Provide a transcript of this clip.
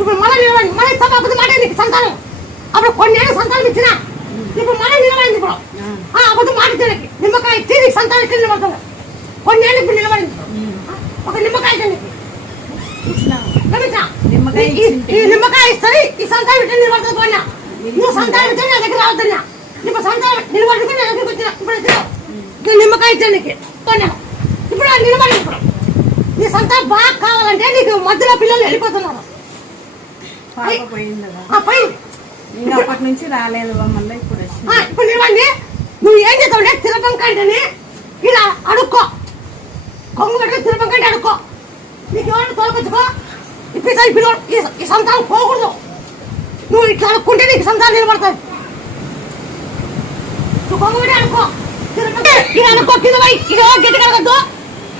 ఇప్పుడు మళ్ళీ నిలబడి మళ్ళీ అబద్ధం మాట నీకు సంతానం అప్పుడు కొన్నేళ్ళు సంతానం ఇచ్చిన ఇప్పుడు మళ్ళీ నిలబడింది. ఇప్పుడు అబద్ధం మాట ఇచ్చానికి నిమ్మకాయ ఇచ్చి నీకు సంతానం ఇచ్చి నిలబడుతుంది. కొన్నేళ్ళు ఇప్పుడు నిలబడింది. ఒక నిమ్మకాయ నిమ్మకాయ ఇస్తుంది ఈ సంతానం ఇచ్చి నిలబడుతుంది. కొన్నా నువ్వు సంతానం ఇచ్చి నా దగ్గర రావద్దన్నా ఇప్పుడు సంతానం నిలబడుతుంది నా దగ్గరికి వచ్చిన ఇప్పుడు నిమ్మకాయ ఇచ్చానికి కొన్నా ఇప్పుడు నిలబడి ఇప్పుడు నీ సంతానం బాగా కావాలంటే నీకు మధ్యలో పిల్లలు వెళ్ళిపోతున్నారు. అప్పటి నుంచి రాలేదు మళ్ళీ ఇప్పుడు ఇప్పుడు నిలవండి. నువ్వు ఏం చేస్తావు తిరుపంక అంటేనే ఇలా అడుక్కో కొంగు పెట్టుకుని తిరుపంక అంటే అడుక్కో నీకు ఎవరైనా తోలుకొచ్చుకో ఇప్పుడు ఈ సంతానం పోకూడదు. నువ్వు ఇట్లా అడుక్కుంటే నీకు సంతానం నిలబడుతుంది. నువ్వు కొంగు పెట్టి అడుక్కో తిరుపంక ఇలా అనుకో కింద పోయి ఇక గట్టి కలగద్దు